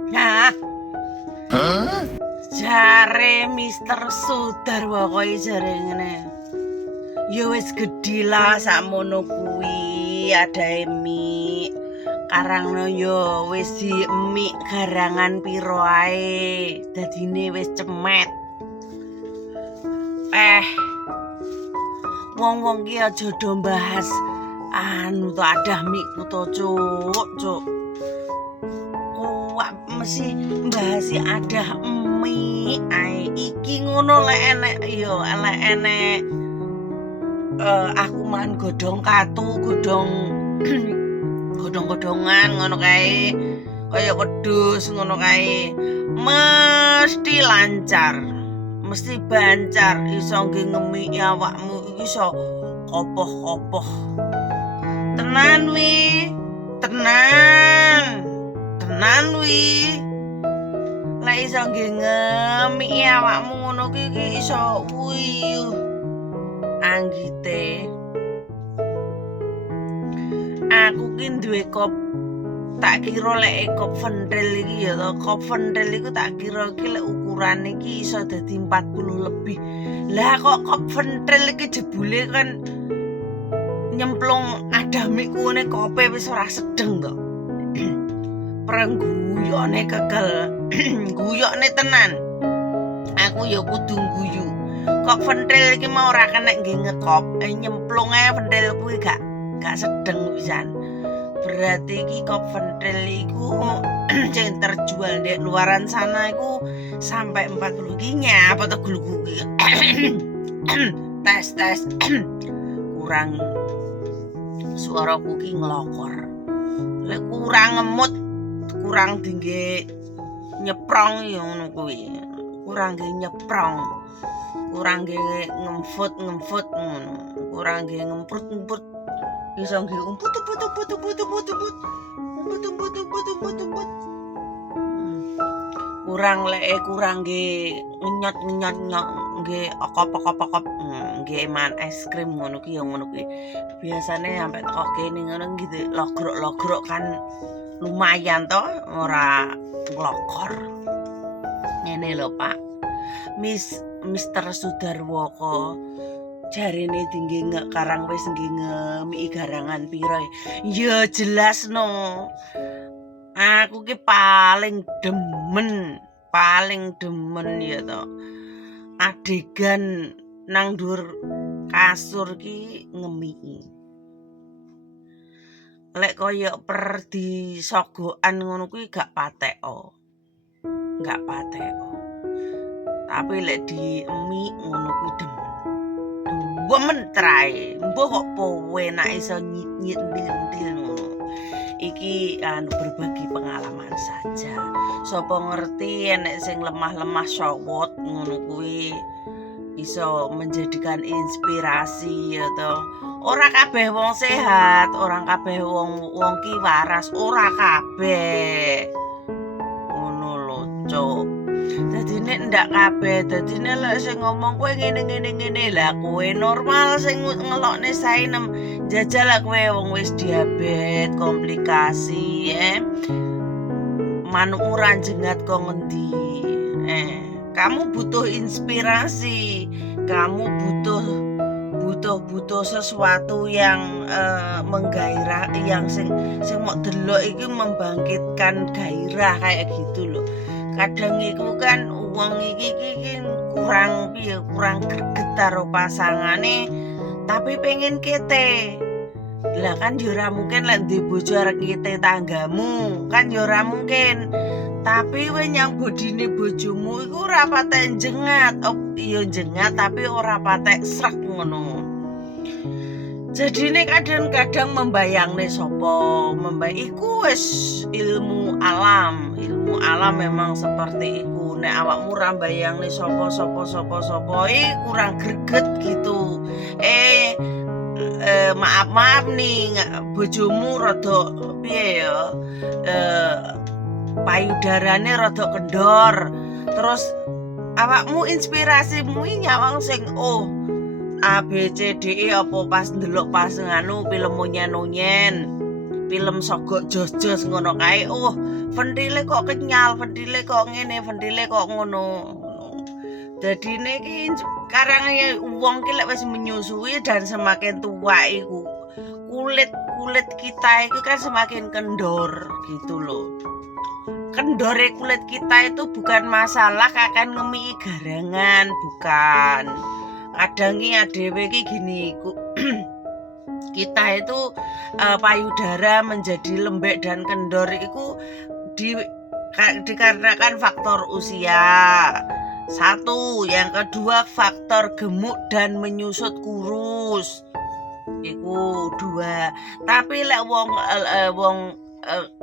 Nah, jare Mister Sudarwo koe jare ngene. Ya wis gedhi lah sakmono kuwi adahe mik. Karangno ya wis diemik garangan piro ae. Dadine wis cemet. Wong-wong ki aja do bahas anu to adah mikku to, Cuk. Kuwak mesti mbahasi adah mik ae. Iki ngono lek enek ya elek enek aku man godhong katu, godhong-godhongan ngono kae. Kaya wedhus ngono kae. Mesti lancar. Mesti bancar iso ngemiki awakmu iki iso kopoh-kopoh. Tenan wi. Tenan wi. Lek iso ngemiki awakmu ngono iki iso wuyuh. Anggite aku ki duwe kop tak kira lek kop ventril iki ya to kop ventril iku tak kira iki lek ukurane iki iso dadi 40 lebih lah kok kop ventril iki jebule kan nyemplung adamikku ngene kope wis ora sedeng to prengguyone kekel guyokne tenan aku ya kudu guyu kok ventril iki mau ora kena nggih ngekop nyemplung ae ventril kuwi gak sedeng pisan berarti iki kop ventril iku sing terjual di luaran sana iku sampai 40 ginya apa to guluku tes kurang suaraku ki ngelokor lek kurang ngemut kurang tinggi nyeprong ya ngono kuwi kurang nggih nyeprong kurang nggih ngemfut ngono kurang nggih ngemprut iso nggih umput kurang lek kurang nggih nyot nggih okop nggih man es krim ngono ki ya ngono kuwi biasane sampe teko kene ngono gitu logrok kan lumayan to ora nglokor ngene lho Pak Mister Sudarwo kok jarine tinggi karang wis nggih ngemiki garangan piro ya jelas no aku ki paling demen ya to adegan nang dhuwur kasur ki ngemiki lek kaya perdi sogokan ngono kuwi gak pateko tapi lek di emi ngono kuwi demen trae mbok kok penak iso nyit ndil iki berbagi pengalaman saja sapa ngerti enek sing lemah syawot ngono kuwi iso menjadikan inspirasi ya to ora kabeh wong sehat ora kabeh wong ki waras ora kabeh ngono lho Cuk dadine ndak kabeh dadine lek sing ngomong kowe ngene lah kowe normal sing ngelokne sainem jajal lah kowe wong wis diabetes komplikasi manuk ora jengat kok ngendi kamu butuh inspirasi kamu butuh sesuatu yang menggairah yang sing mau delok iki membangkitkan gairah kayak gitu loh kadang iku kan wong iki kurang greget karo pasangane tapi pengen kete lah kan yo ora mungkin lek ndek bojo arek kete tanggamu kan yo ora mungkin tapi kowe nyang bodine bojomu iku ora patek jengat iya jengat tapi ora patek srek ngono jadine kadang-kadang membayangne sapa iku wis ilmu alam memang seperti iku nek awakmu ra mbayangne sapa kurang greget gitu maaf nih bojomu rada piye ya payudarane rada kendor terus awakmu inspirasimu nyawang sing A B C D E apa pas ndelok pas nganu film nonyen film sogok jos ngono kae Ventile kok kenyal, ventile kok ngene, ventile kok ngono. Dadine iki sekarang ya wong ki lek wis menyusui dan semakin tua iku kulit kita itu kan semakin kendor gitu loh. Kendore kulit kita itu bukan masalah akan ngemi garangan, bukan. Kadang ki adewe ki gini kita itu payudara menjadi lembek dan kendor itu dikarenakan faktor usia. Satu, yang kedua faktor gemuk dan menyusut kurus. Iku dua. Tapi lek wong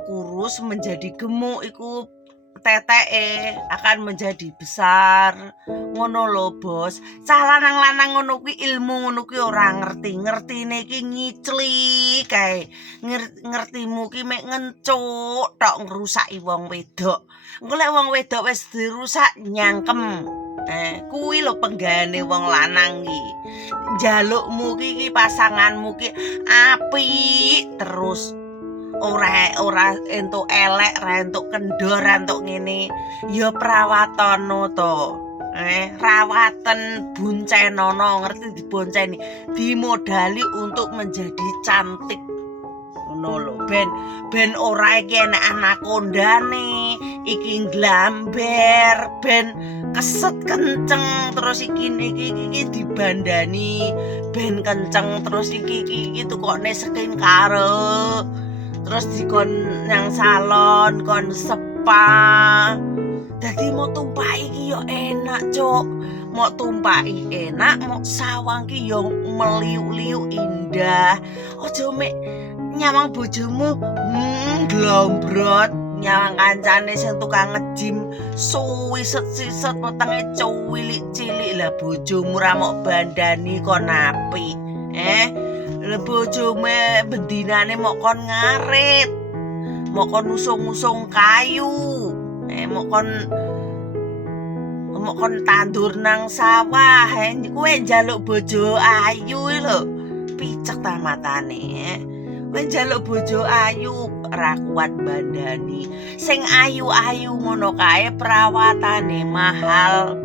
kurus menjadi gemuk iku teteke akan menjadi besar. Ngono lho, Bos. Cah lanang-lanang ngono kuwi ilmu ngono kuwi ora ngerti. Ngertine iki ngicli kae. Ngertimu ki mek ngencuk tok ngrusaki wong wedok. Engko lek wong wedok wis dirusak nyangkem. Kuwi lho penggane wong lanang ki. Njalukmu ki pasanganmu ki apik terus. Ora entuk elek, ora entuk kendor, ora entuk ngene. Ya prawatono to. Rawatan buncenono, ngerti dibonceni, dimodali untuk menjadi cantik. Ngono lho, ben ora iki enek anakondane, iki nglamber, ben keset kenceng terus iki dibandani, ben kenceng terus iki tukokne skin karo. Terus dikon nang salon, kon spa. Dadi mau tumpaki ki yo enak, Cuk. Mau tumpaki enak, mau sawang ki yo meliuk-liuk indah. Ojo mek nyawang bojomu glombrot, nyawang kancane sing tukang ngejim suwiset-siset wetenge cilik-cilik. Lah bojomu ra mok bandani kon apik. Bojomu bendinane mok kon ngarit, mok kon usung-usung kayu, mok kon tandur nang sawah. Kowe njaluk bojo ayu lho, picek ta matane. Kowe njaluk bojo ayu ra kuat bandani. Sing ayu-ayu ngono kae perawatane mahal,